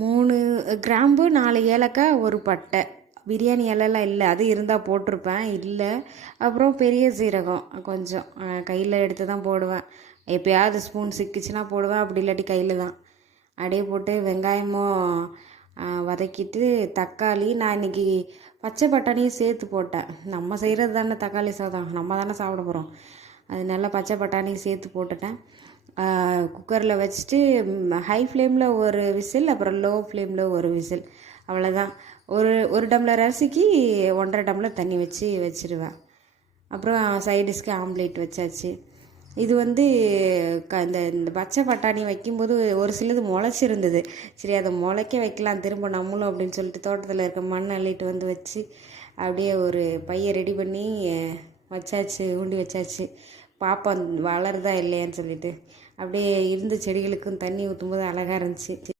3 கிராம்பு, 4 ஏலக்காய், 1 பட்டை. பிரியாணி இலைலாம் இல்லை, அது இருந்தால் போட்டிருப்பேன், இல்லை. அப்புறம் பெரிய சீரகம் கொஞ்சம் கையில் எடுத்து தான் போடுவேன். எப்போயாவது ஸ்பூன் சிக்கிச்சுன்னா போடுவேன், அப்படி இல்லாட்டி கையில் தான். அப்படியே போட்டு வெங்காயமும் வதக்கிட்டு தக்காளி, நான் இன்றைக்கி பச்சை பட்டாணியும் சேர்த்து போட்டேன். நம்ம செய்கிறது தானே தக்காளி சாதம், நம்ம தானே சாப்பிட போகிறோம். அதனால பச்சை பட்டாணியும் சேர்த்து போட்டுட்டேன். குக்கரில் வச்சுட்டு ஹை ஃப்ளேமில் ஒரு விசில், அப்புறம் லோ ஃப்ளேமில் ஒரு விசில், அவ்வளோதான். ஒரு டம்ளர் அரிசிக்கு 1.5 டம்ளர் தண்ணி வச்சுருவேன். அப்புறம் சைடிஷ்க்கு ஆம்லேட் வச்சாச்சு. இது வந்து இந்த பச்சை பட்டாணி வைக்கும்போது ஒரு சிலது முளைச்சிருந்தது. சரி, அதை முளைக்க வைக்கலாம் திரும்ப நம்மளும் அப்படின்னு சொல்லிட்டு தோட்டத்தில் இருக்க மண் அள்ளிட்டு வந்து வச்சு அப்படியே ஒரு பையை ரெடி பண்ணி வச்சாச்சு, ஊண்டி வச்சாச்சு. பாப்போம் வளருதா இல்லையான்னு சொல்லிட்டு. அப்படியே இருந்த செடிகளுக்கும் தண்ணி ஊற்றும்போது அழகாக இருந்துச்சு.